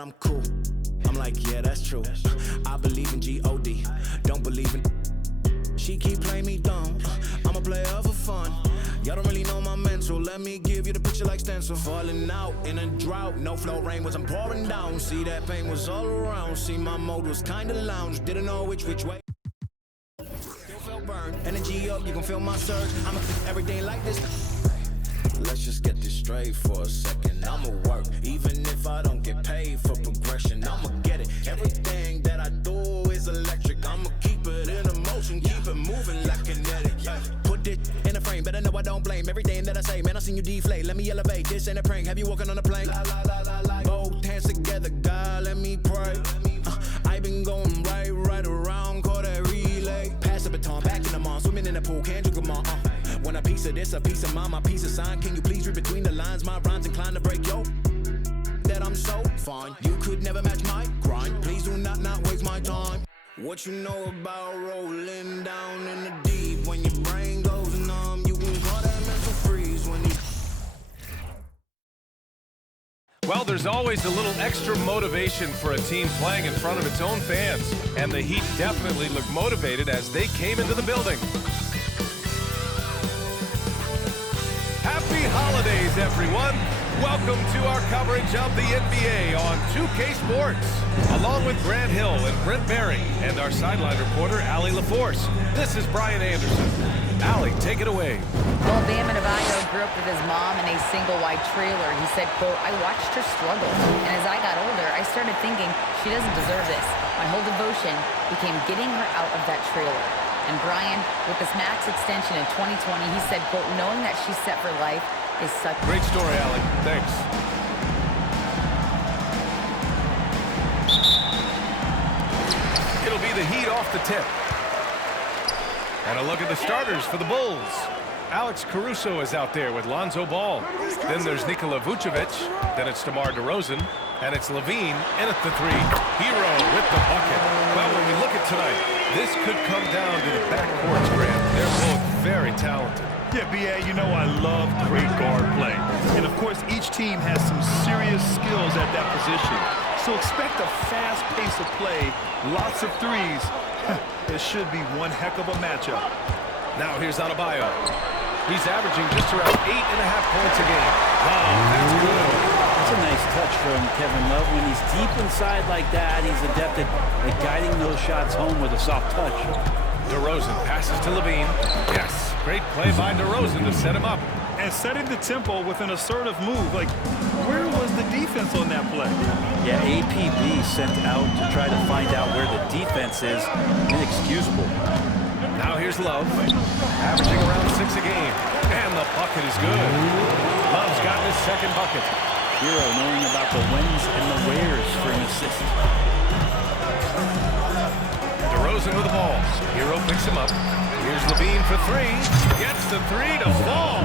I'm cool. I'm like, yeah, that's true. I believe in G-O-D. Don't believe in. She keep playing me dumb. I'm a player for fun. Y'all don't really know my mental. Let me give you the picture like stencil. Falling out in a drought. No flow rain was I'm pouring down. See that pain was all around. See my mode was kinda lounge. Didn't know which way. Still felt burned. Energy up, you gon' feel my surge. I'ma fix everything like this. Let's just get this straight for a second. I'ma work, even if I don't get paid for progression. I'ma get it. Everything that I do is electric. I'ma keep it in motion, keep it moving like kinetic. Put it in a frame, better know I don't blame everything that I say. Man, I seen you deflate. Let me elevate. This ain't a prank. Have you walking on a plane? Both hands together, God, let me pray. I been going right around, call that relay. Pass the baton, back in the mall, swimming in the pool, can't you come on? Want a piece of this, a piece of mine, my piece of sign. Can you please read between the lines? My rhymes inclined to break yo. That I'm so fine. You could never match my grind. Please do not waste my time. What you know about rolling down in the deep? When your brain goes numb, you can call that mental freeze when you. Well, there's always a little extra motivation for a team playing in front of its own fans. And the Heat definitely looked motivated as they came into the building. Happy holidays, everyone. Welcome to our coverage of the NBA on 2K Sports. Along with Grant Hill and Brent Barry and our sideline reporter, Allie LaForce. This is Brian Anderson. Allie, take it away. Well, Bam Adebayo grew up with his mom in a single white trailer. He said, quote, I watched her struggle. And as I got older, I started thinking, she doesn't deserve this. My whole devotion became getting her out of that trailer. And Brian, with this max extension in 2020, he said, quote, knowing that she's set for life is such... Great story, Allie. Thanks. It'll be the Heat off the tip. And a look at the starters for the Bulls. Alex Caruso is out there with Lonzo Ball. Then there's Nikola Vucevic. Then it's DeMar DeRozan. And it's LaVine in at the three. Hero with the bucket. Well, when we look at tonight, this could come down to the backcourts, Grant. They're both very talented. Yeah, B.A., you know I love great guard play. And, of course, each team has some serious skills at that position. So expect a fast pace of play, lots of threes. It should be one heck of a matchup. Now here's Adebayo. He's averaging just around 8.5 points a game. Wow, that's good. That's a nice touch from Kevin Love. When he's deep inside like that, he's adept at guiding those shots home with a soft touch. DeRozan passes to LaVine. Yes, great play by DeRozan to set him up. And setting the tempo with an assertive move. Like, where was the defense on that play? Yeah, APB sent out to try to find out where the defense is. Inexcusable. Now here's Love, averaging around 6 a game. And the bucket is good. Love's got his second bucket. Hero knowing about the whens and the wheres for an assist. DeRozan with the ball. Hero picks him up. Here's LaVine for three. Gets the three to fall.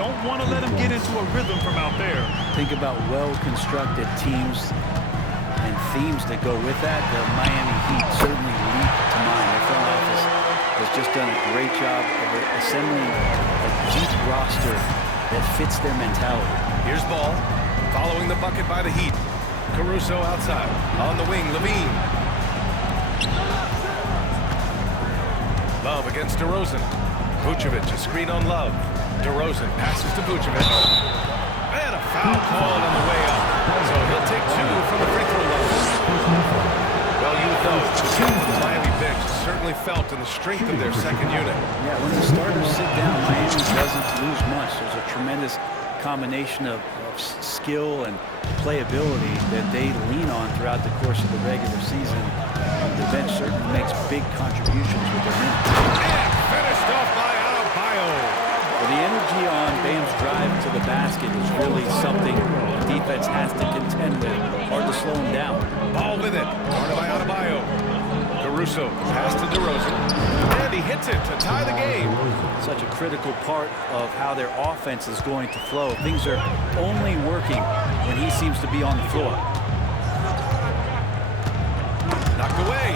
Don't want to let him get into a rhythm from out there. Think about well-constructed teams and themes that go with that. The Miami Heat certainly leap to mind. Their front office has just done a great job of assembling a deep roster that fits their mentality. Here's Ball, following the bucket by the Heat. Caruso outside. On the wing, LaVine. Love against DeRozan. Vucevic, a screen on Love. DeRozan passes to Vucevic. And a foul called on the way up. So he'll take 2 from the free throw line. Well, you know, the Miami bench certainly felt in the strength of their second unit. Yeah, when the starters sit down, Miami doesn't lose much. There's a tremendous combination of skill and playability that they lean on throughout the course of the regular season. The bench certainly makes big contributions with their minutes. And finished off by Adebayo. Well, the energy on Bam's drive to the basket is really something the defense has to contend with. Hard to slow him down. Ball with it. Guarded by Adebayo. Caruso pass to DeRozan. And he hits it to tie the game. Such a critical part of how their offense is going to flow. Things are only working when he seems to be on the floor. Knocked away.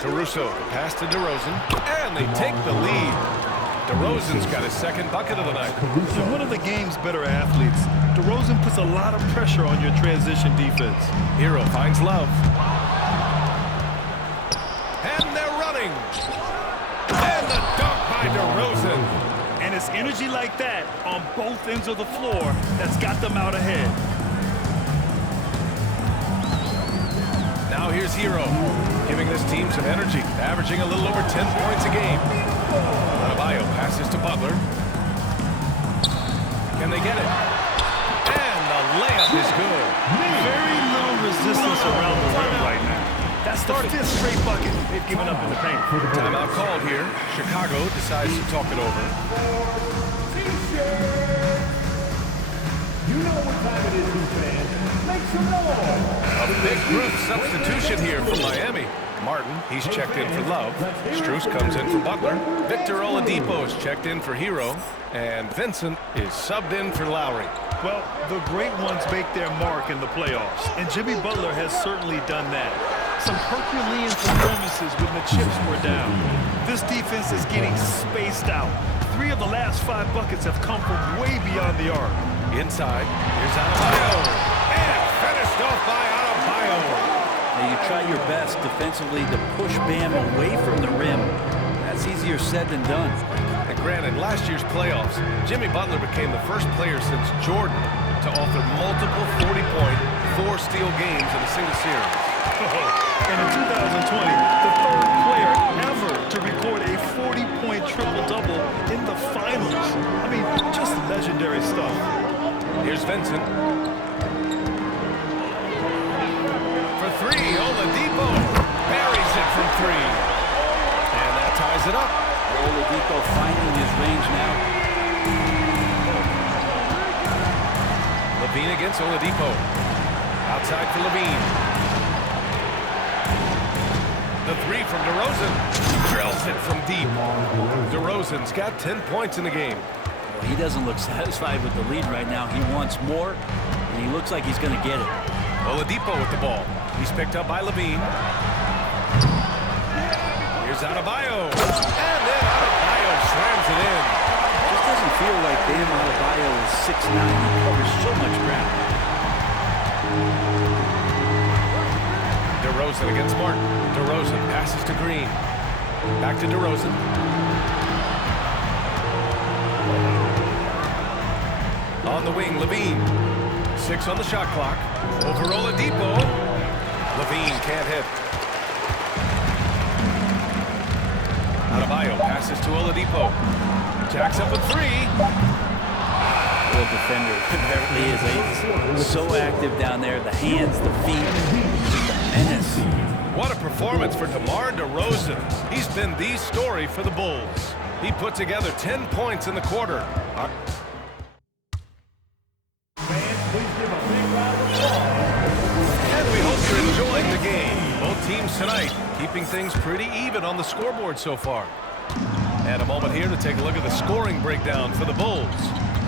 Caruso pass to DeRozan. And they take the lead. DeRozan's got his second bucket of the night. And one of the game's better athletes, DeRozan puts a lot of pressure on your transition defense. Hero finds Love. And they're running. And the dunk by DeRozan. And it's energy like that on both ends of the floor that's got them out ahead. Now here's Hero, giving this team some energy, averaging a little over 10 points a game. Adebayo passes to Butler. Can they get it? And the layup is good. Very little resistance around the rim right now. That's the fifth straight bucket they've given up in the paint. Timeout called here. Chicago decides to talk it over. You know what time it is, new fans. Make some noise. A big group substitution here for Miami. Martin, he's checked in for Love. Strus comes in for Butler. Victor Oladipo's checked in for Hero. And Vincent is subbed in for Lowry. Well, the great ones make their mark in the playoffs, and Jimmy Butler has certainly done that. Some Herculean performances when the chips were down. This defense is getting spaced out. 3 of the last 5 buckets have come from way beyond the arc. Inside, here's Adebayo. And finished off by Adebayo. Now you try your best defensively to push Bam away from the rim. That's easier said than done. And granted, last year's playoffs, Jimmy Butler became the first player since Jordan to author multiple 40-point, 4-steal games in a single series. And in 2020, the third player ever to record a 40-point triple-double in the finals. I mean, just legendary stuff. Here's Vincent. For 3, Oladipo buries it from 3. And that ties it up. Oladipo finding his range now. LaVine against Oladipo. Outside for LaVine. The 3 from DeRozan. Drills it from deep. DeRozan's got 10 points in the game. Well, he doesn't look satisfied with the lead right now. He wants more, and he looks like he's going to get it. Oladipo with the ball. He's picked up by LaVine. Here's Adebayo. And then Adebayo slams it in. Just doesn't feel like Bam Adebayo is 6'9". He covers so much ground. DeRozan against Martin. DeRozan passes to Green. Back to DeRozan. On the wing, LaVine. 6 on the shot clock. Over Oladipo. LaVine can't hit. Adebayo passes to Oladipo. Jacks up a 3. Good defender. Beverly is so active down there. The hands, the feet, the menace. What a performance for DeMar DeRozan. He's been the story for the Bulls. He put together 10 points in the quarter. And we hope you're enjoying the game. Both teams tonight keeping things pretty even on the scoreboard so far. And a moment here to take a look at the scoring breakdown for the Bulls.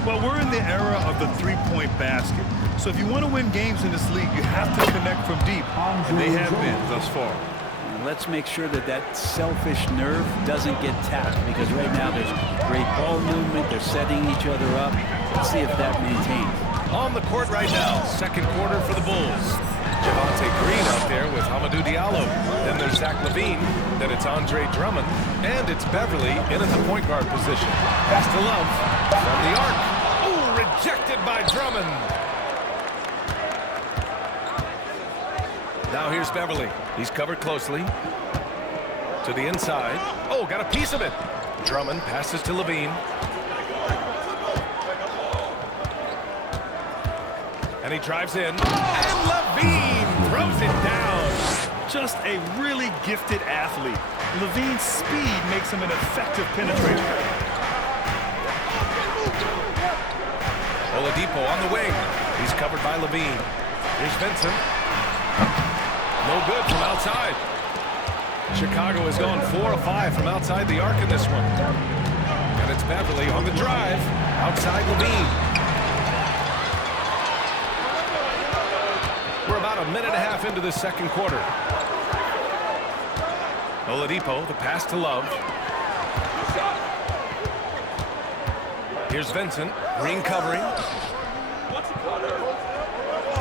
Well, we're in the era of the three-point basket. So if you want to win games in this league, you have to connect from deep. And they have been thus far. And let's make sure that that selfish nerve doesn't get tapped, because right now there's great ball movement. They're setting each other up. Let's see if that maintains. On the court right now, second quarter for the Bulls. Javonte Green out there with Hamidou Diallo. Then there's Zach LaVine. Then it's Andre Drummond. And it's Beverly in at the point guard position. Pass to Love from the arc. Ooh, rejected by Drummond. Now here's Beverly. He's covered closely. To the inside. Oh, got a piece of it. Drummond passes to LaVine. And he drives in. And LaVine throws it down. Just a really gifted athlete. LaVine's speed makes him an effective penetrator. Oladipo on the wing. He's covered by LaVine. Here's Vincent. No good from outside. Chicago has gone 4 of 5 from outside the arc in this one. And it's Beverly on the drive. Outside LaVine. We're about a minute and a half into the second quarter. Oladipo, the pass to Love. Here's Vincent. Green covering.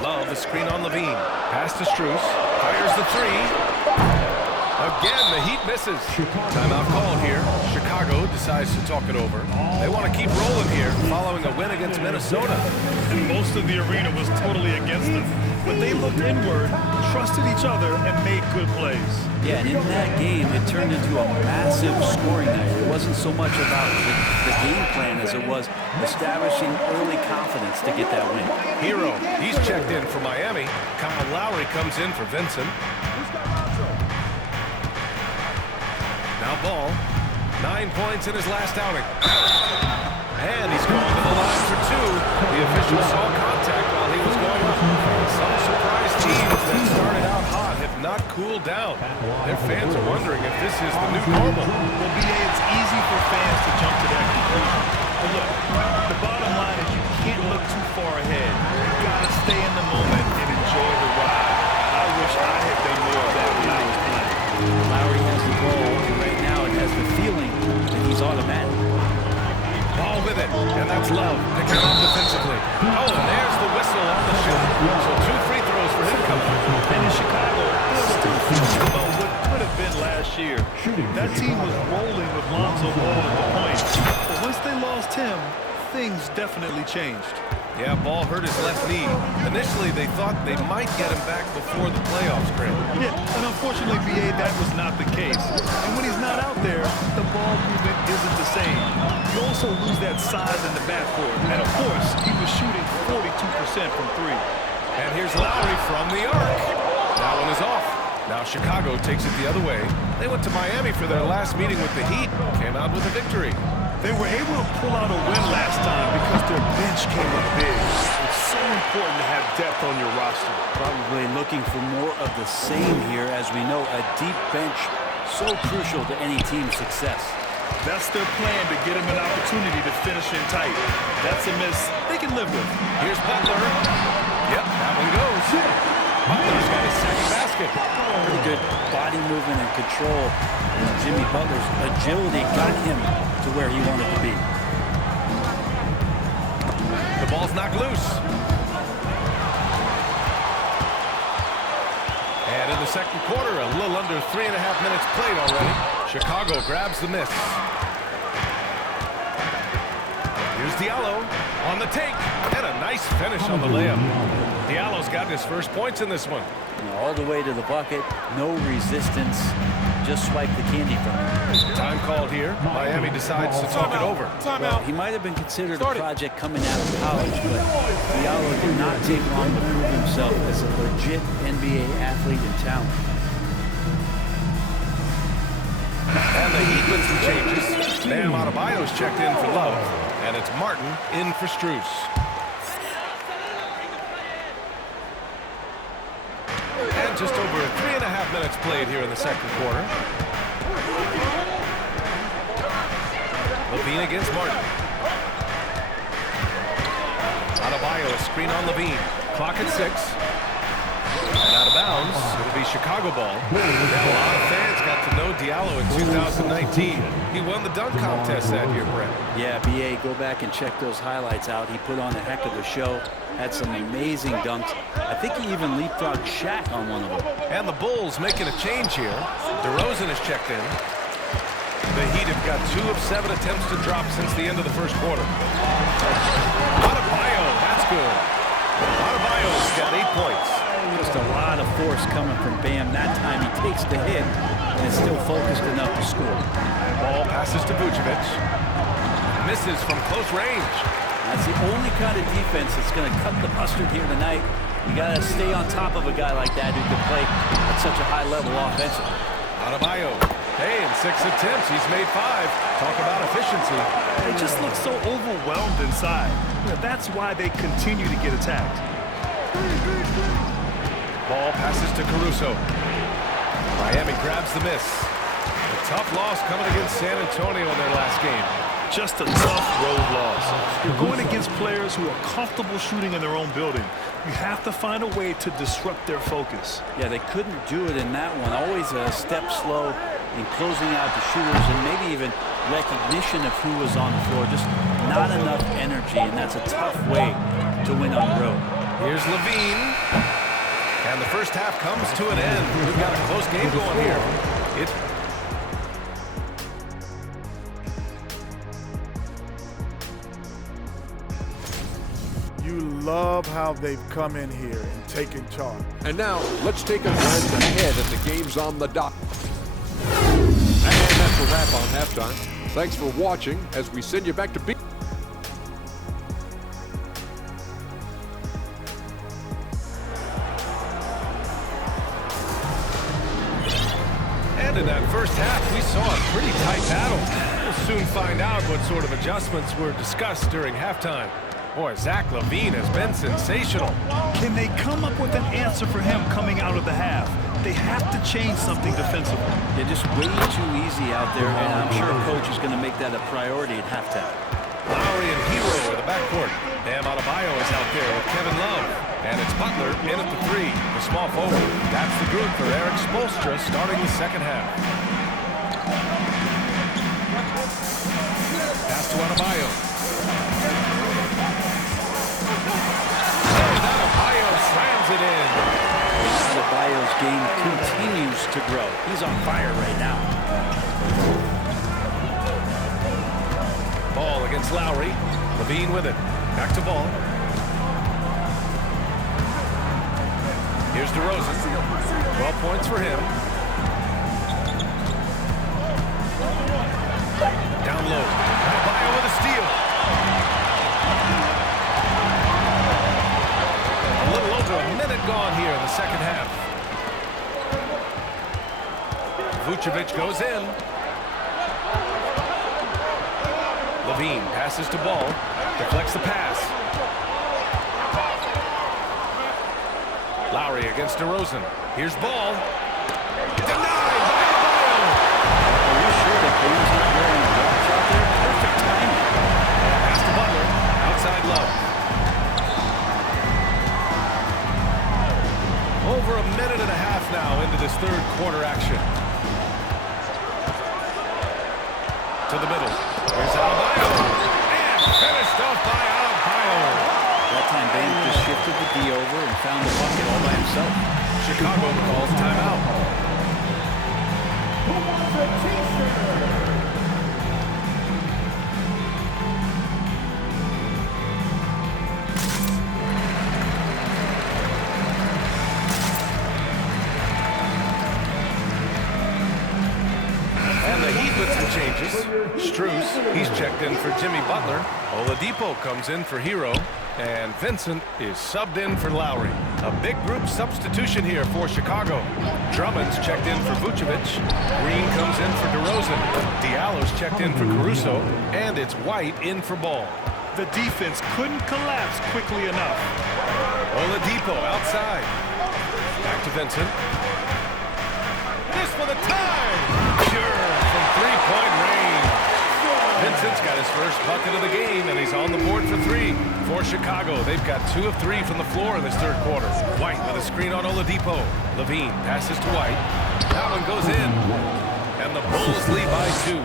Love the screen on Levine. Pass to Strus. Fires the three. Again, the Heat misses. Timeout call here. Chicago decides to talk it over. They want to keep rolling here following a win against Minnesota. And most of the arena was totally against them. But they looked inward, trusted each other, and made good plays. Yeah, and in that game, it turned into a massive scoring night. It wasn't so much about the game plan as it was establishing early confidence to get that win. Hero, he's checked in for Miami. Kyle Lowry comes in for Vincent. Now Ball, 9 points in his last outing. And he's going to the line for two. The official saw contact while he was going up. Some surprise teams that started out hot have not cooled down. Their fans are wondering if this is the new normal. Well, BA, it's easy for fans to jump to that conclusion. But look, the bottom line is you can't look too far ahead. You got to stay in the moment and enjoy the ride. I wish I had done more of that when I was playing. Lowry has the ball, and right now it has the feeling that he's automatic. Ball with it, and that's Love picking it up defensively. Oh, and there's the whistle on the shot. So 2 free throws for him coming. And in Chicago, they're still thinking about what could have been last year. That team was rolling with Lonzo Ball at the point. But once they lost him, things definitely changed. Yeah, Ball hurt his left knee. Initially, they thought they might get him back before the playoffs, Grant. Yeah, and unfortunately, BA, that was not the case. And when he's not out there, the ball movement isn't the same. You also lose that size in the backcourt. And of course, he was shooting 42% from three. And here's Lowry from the arc. That one is off. Now Chicago takes it the other way. They went to Miami for their last meeting with the Heat. Came out with a victory. They were able to pull out a win last time because their bench came up big. It's so important to have depth on your roster. Probably looking for more of the same here. As we know, a deep bench so crucial to any team's success. That's their plan, to get him an opportunity to finish in tight. That's a miss they can live with. Here's Butler. Yep, that one goes. Butler's got his second basket. Pretty good body movement and control. And Jimmy Butler's agility got him to where he wanted to be. The ball's knocked loose. And in the second quarter, a little under 3.5 minutes played already. Chicago grabs the miss. Here's Diallo on the take. And a nice finish on the layup. Diallo's got his first points in this one. All the way to the bucket, no resistance, just swipe the candy from him. Time called here. Miami decides to talk it over. Well, he might have been considered a project coming out of college, but Diallo did not take long to prove himself as a legit NBA athlete and talent. And the Heat with some changes. Bam Adebayo's checked in for Love, and it's Martin in for Strus. And just over 3.5 minutes played here in the second quarter. Levine against Martin. Adebayo, a screen on Levine. Clock at 6. And out of bounds, it'll be Chicago ball. Now a lot of fans got to know Diallo in 2019. He won the dunk contest that year, Brett. Yeah, BA, go back and check those highlights out. He put on a heck of a show. Had some amazing dunks. I think he even leapfrogged Shaq on one of them. And the Bulls making a change here. DeRozan is checked in. The Heat have got 2 of 7 attempts to drop since the end of the first quarter. Adebayo, that's good. Adebayo's got 8 points. Just a lot of force coming from Bam. That time he takes the hit and is still focused enough to score. Ball passes to Vucevic. Misses from close range. That's the only kind of defense that's going to cut the mustard here tonight. You got to stay on top of a guy like that who can play at such a high level offensively. Adebayo. Hey, in 6 attempts, he's made 5. Talk about efficiency. They just look so overwhelmed inside. That's why they continue to get attacked. Ball passes to Caruso. Miami grabs the miss. A tough loss coming against San Antonio in their last game. Just a tough road loss. You're going against players who are comfortable shooting in their own building. You have to find a way to disrupt their focus. Yeah, they couldn't do it in that one. Always a step slow, in closing out the shooters and maybe even recognition of who was on the floor. Just not enough energy, and that's a tough way to win on the road. Here's Levine. And the first half comes to an end. We've got a close game going here. You love how they've come in here and taken charge. And now, let's take a glance ahead at the games on the dot. And that's a wrap on halftime. Thanks for watching as we send you back to B. And in that first half, we saw a pretty tight battle. We'll soon find out what sort of adjustments were discussed during halftime. Boy, Zach LaVine has been sensational. Can they come up with an answer for him coming out of the half? They have to change something defensively. They're just way too easy out there, and I'm sure coach is going to make that a priority at halftime. Lowry and Hero are the backcourt. Bam Adebayo is out there with Kevin Love. And it's Butler in at the three, the small forward. That's the group for Eric Spoelstra starting the second half. Pass to Adebayo. And Adebayo slams it in. Adebayo's game continues to grow. He's on fire right now. Ball against Lowry. LaVine with it. Back to Ball. Here's DeRozan. 12 points for him. Down low. Adebayo with a steal. A little over a minute gone here in the second half. Vucevic goes in. LaVine passes to Ball. Deflects the pass. Lowry against DeRozan. Here's Ball. Denied by Adebayo. Are you sure that Baines not wearing a watch out there? Perfect timing. Pass to Butler. Outside Love. Over a minute and a half now into this third quarter action. To the middle. Here's Adebayo. And finished off by Adebayo. That time, Bam just shifted the D over and found the bucket all by himself. Chicago calls timeout. Who wants a t-shirt? And the Heat with some changes. Strus, he's checked in for Jimmy Butler. Oladipo comes in for Hero. And Vincent is subbed in for Lowry. A big group substitution here for Chicago. Drummond's checked in for Vucevic. Green comes in for DeRozan. Diallo's checked in for Caruso. And it's White in for Ball. The defense couldn't collapse quickly enough. Oladipo outside. Back to Vincent. This for the tie! Sure, from three-point range. Vincent's got his first bucket of the game, and he's on the board for three. For Chicago, they've got 2 of 3 from the floor in this third quarter. White with a screen on Oladipo. LaVine passes to White. That one goes in. And the Bulls lead by 2.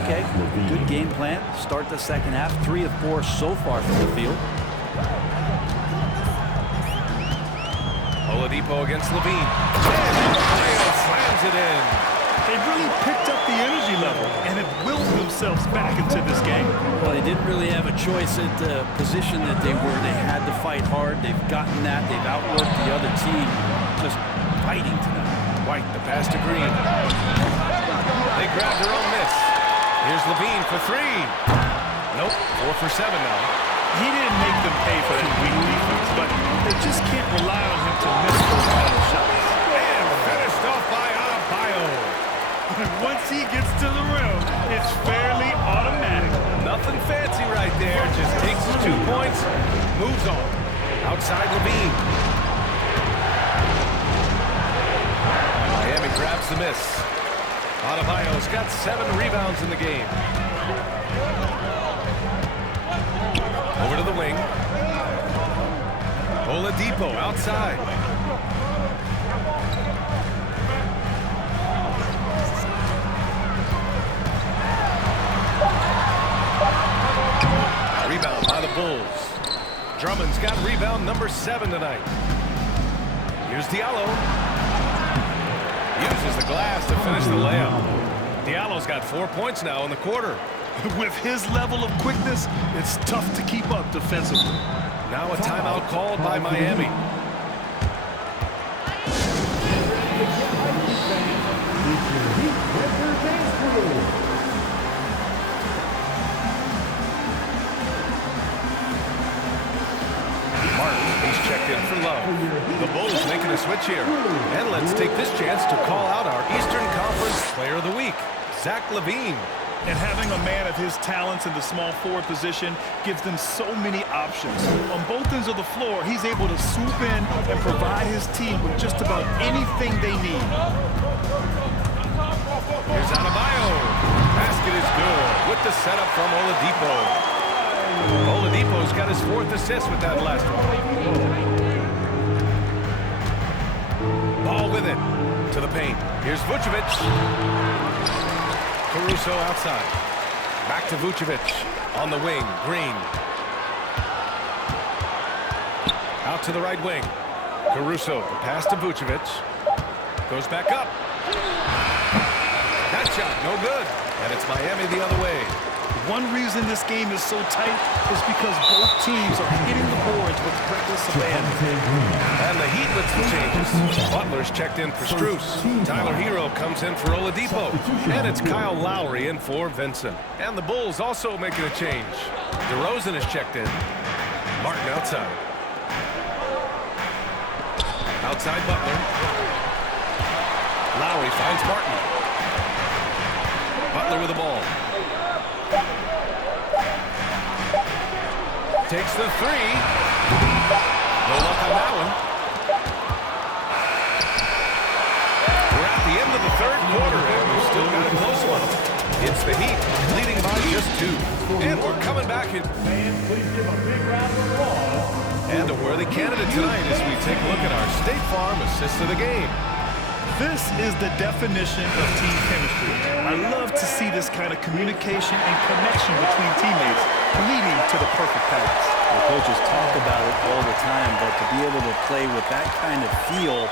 Okay, good game plan. Start the second half. 3 of 4 so far from the field. Oladipo against LaVine. And Adebayo slams it in. They really picked up the energy level and have willed themselves back into this game. Well, they didn't really have a choice at the position that they were. They had to fight hard. They've gotten that. They've outworked the other team. Just fighting tonight. White, the pass to Green. They grab their own miss. Here's LaVine for 3. Nope, 4 for 7 now. He didn't make them pay for that weak defense, but they just can't rely on him to miss those kind of shots. And finished off by Adebayo. Once he gets to the rim, it's fairly automatic. Nothing fancy right there. Just takes his 2 points, moves on. Outside LaVine. Miami grabs the miss. Adebayo's got 7 rebounds in the game. Over to the wing. Oladipo outside. Bulls. Drummond's got rebound number 7 tonight. Here's Diallo. Uses the glass to finish the layup. Diallo's got 4 points now in the quarter. With his level of quickness, it's tough to keep up defensively. Now a timeout called by Miami. He's checked in for Love. The Bulls making a switch here. And let's take this chance to call out our Eastern Conference Player of the Week, Zach LaVine. And having a man of his talents in the small forward position gives them so many options. On both ends of the floor, he's able to swoop in and provide his team with just about anything they need. Here's Adebayo. Basket is good with the setup from Oladipo. Oladipo's got his 4th assist with that last one. Ball with it to the paint. Here's Vucevic. Caruso outside. Back to Vucevic. On the wing, Green. Out to the right wing. Caruso, the pass to Vucevic. Goes back up. That shot, no good. And it's Miami the other way. One reason this game is so tight is because both teams are hitting the boards with reckless abandon. And the Heat with the changes. Butler's checked in for Strus. Tyler Hero comes in for Oladipo. And it's Kyle Lowry in for Vincent. And the Bulls also making a change. DeRozan is checked in. Martin outside. Outside Butler. Lowry finds Martin. Butler with the ball. Takes the 3. No luck on that one. We're at the end of the 3rd quarter, and we've still got a close one. It's the Heat, leading by just 2. And we're coming back in. Please give a big round of applause. And a worthy candidate tonight as we take a look at our State Farm assist of the game. This is the definition of team chemistry. I love to see this kind of communication and connection between teammates leading to the perfect pass. The coaches talk about it all the time, but to be able to play with that kind of feel,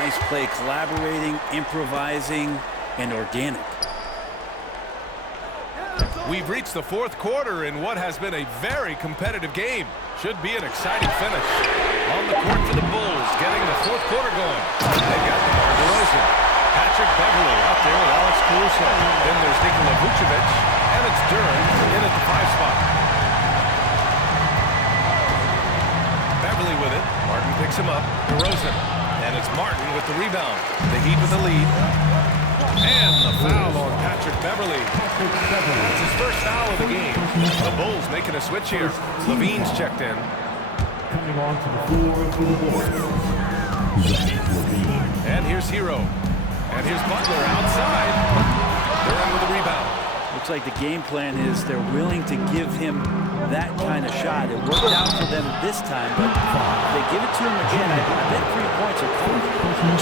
nice play, collaborating, improvising, and organic. We've reached the 4th quarter in what has been a very competitive game. Should be an exciting finish. On the court for the Bulls, getting the 4th quarter going. They got DeMar DeRozan. Patrick Beverley out there with Alex Caruso. Then there's Nikola Vucevic. And it's Duren in at the 5 spot. Beverley with it. Martin picks him up. DeRozan. And it's Martin with the rebound. The Heat with the lead. And the foul on Patrick Beverley. That's his first foul of the game. The Bulls making a switch here. LaVine's checked in. Coming on to the floor for the Bulls, Zach LaVine. And here's Hero. And here's Butler outside. They're in with the rebound. Looks like the game plan is they're willing to give him that kind of shot. It worked out for them this time, but if they give it to him again, I bet 3 points are coming.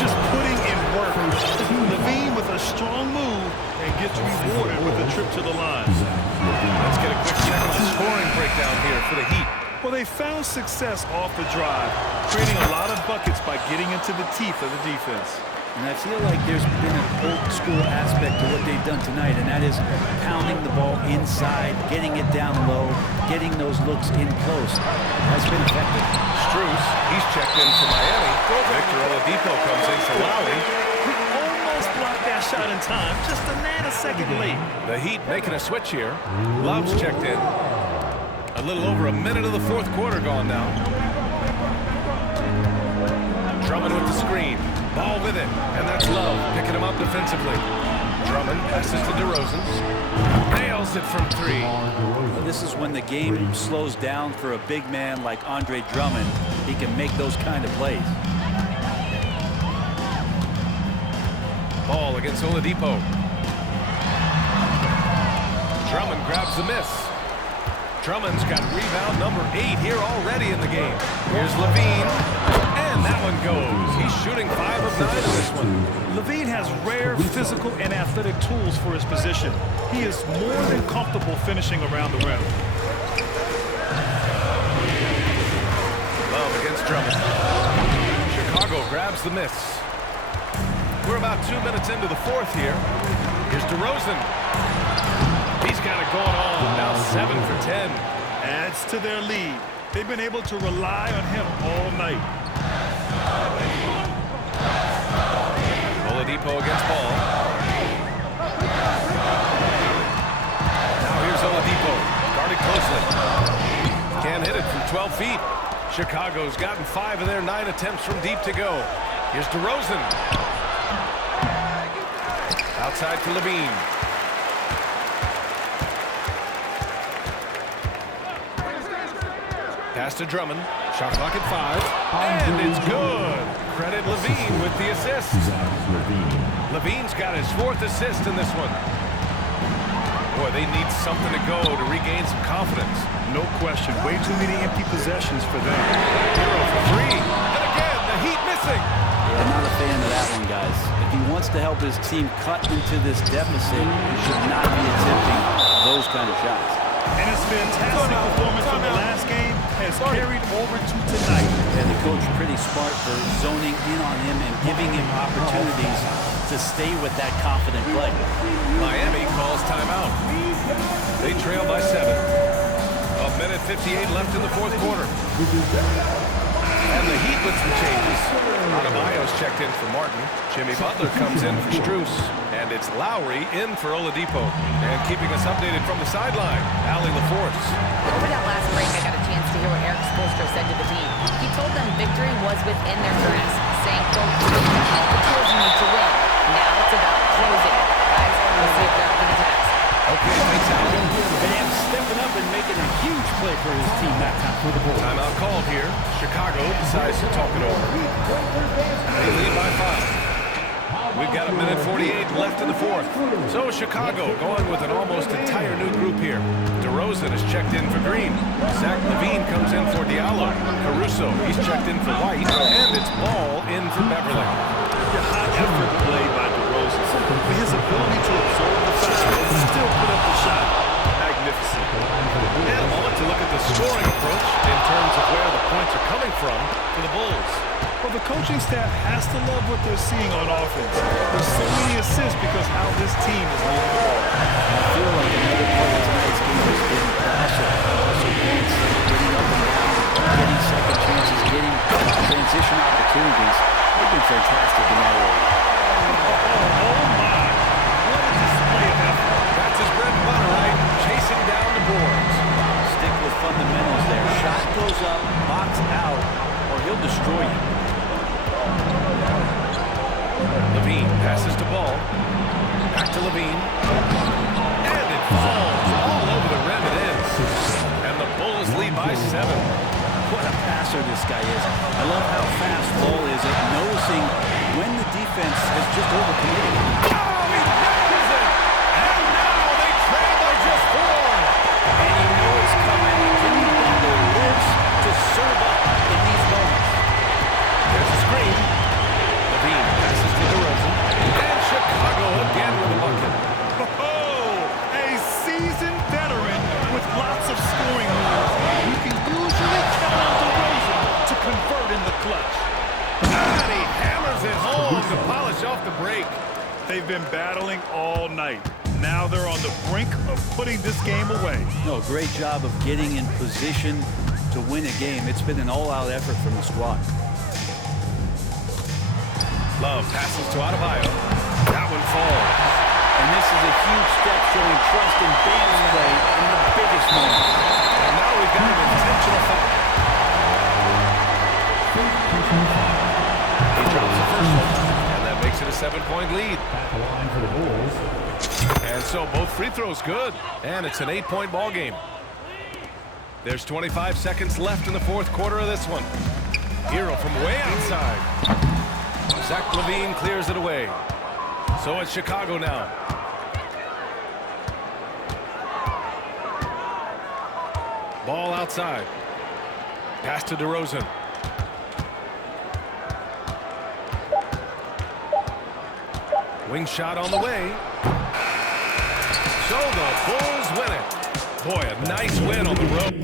Just putting in work. LaVine with a strong move and gets rewarded with a trip to the line. Let's get a quick check on the scoring breakdown here for the Heat. Well, they found success off the drive, creating a lot of buckets by getting into the teeth of the defense. And I feel like there's been an old-school aspect to what they've done tonight, and that is pounding the ball inside, getting it down low, getting those looks in close. That's been effective. Strus, he's checked in for Miami. Victor Oladipo comes in for Lowry. He almost blocked that shot in time, just a nanosecond late. The Heat making a switch here. Love's checked in. A little over a minute of the 4th quarter gone now. Drummond with the screen. Ball with it. And that's Love picking him up defensively. Drummond passes to DeRozan. Nails it from 3. This is when the game slows down for a big man like Andre Drummond. He can make those kind of plays. Ball against Oladipo. Drummond grabs the miss. Drummond's got rebound number 8 here already in the game. Here's LaVine. And that one goes. He's shooting 5 of 9 in this one. LaVine has rare physical and athletic tools for his position. He is more than comfortable finishing around the rim. That's Drummond. Chicago grabs the miss. We're about 2 minutes into the fourth here. Here's DeRozan. He's got it going on. Now 7 for 10. Adds to their lead. They've been able to rely on him all night. Oladipo against Ball. Now here's Oladipo, guarded closely. Can't hit it from 12 feet. Chicago's gotten 5 of their 9 attempts from deep to go. Here's DeRozan. Outside to Levine. Pass to Drummond. Shot clock at 5. And it's good. Credit Levine with the assist. Levine's got his 4th assist in this one. Boy, they need something to go to regain some confidence. No question. Way too many empty possessions for them. Hero for 3. And again, the Heat missing. I'm not a fan of that one, guys. If he wants to help his team cut into this deficit, he should not be attempting those kind of shots. And his fantastic performance from the last game has carried over to tonight. And the coach pretty smart for zoning in on him and giving him opportunities to stay with that confident play. Miami calls timeout. They trail by 7. 1:58 left in the fourth quarter. And the Heat with some changes. Adebayo's checked in for Martin. Jimmy Butler comes in for Strus. And it's Lowry in for Oladipo. And keeping us updated from the sideline, Allie LaForce. Over that last break, I got a chance to hear what Eric Spoelstra said to the team. He told them victory was within their grasp, saying, quote, "You have the tools you need to win. Now it's about closing. Guys, we'll see if they're up to the task." Okay, thanks, Allie. Bam stepping up and making a huge play for his team that time. Timeout called here. Chicago decides to talk it over. They lead by 5. We've got 1:48 left in the fourth. So Chicago going with an almost entire new group here. DeRozan is checked in for Green. Zach LaVine comes in for Diallo. Caruso, he's checked in for White. And it's Ball in for Beverly. A high-effort play by DeRozan. For his ability to absorb the foul and still put up the shot. Magnificent. And a moment to look at the scoring approach in terms of where the points are coming from for the Bulls. Well, the coaching staff has to love what they're seeing on offense. There's so many assists because how this team is moving the ball. I feel like another part of tonight's game has been hustle. Getting up and down, getting second chances, getting transition opportunities. They've been fantastic in that area. Oh, my. What a display of effort. That's his bread and butter, right? Chasing down the boards. Stick with fundamentals there. Shot goes up, box out, or he'll destroy you. Levine passes to Ball. Back to Levine. And it falls all over the rim. It is. And the Bulls lead by 7. What a passer this guy is. I love how fast Ball is at noticing when the defense has just overcommitted. Oh, he nails it! And now they trail by just 4. And you know it's coming. Jimmy Butler lives to serve up in these moments. There's a screen. Levine passes to DeRozan. And Chicago again with a bucket. Oh, a seasoned veteran with lots of scoring moves. You can usually count on DeRozan to convert in the clutch. And he hammers it home to polish off the break. They've been battling all night. Now they're on the brink of putting this game away. No, great job of getting in position to win a game. It's been an all-out effort from the squad. Love passes to Adebayo. That one falls. And this is a huge step showing trust in Bam's play in the biggest moment. And now we've got an intentional foul. He drops the first one, and that makes it a 7-point lead. At the line for the Bulls. And so both free throws good, and it's an 8-point ball game. There's 25 seconds left in the fourth quarter of this one. Hero from way outside. Zach LaVine clears it away. So it's Chicago now. Ball outside. Pass to DeRozan. Wing shot on the way. So the Bulls win it. Boy, a nice win on the road.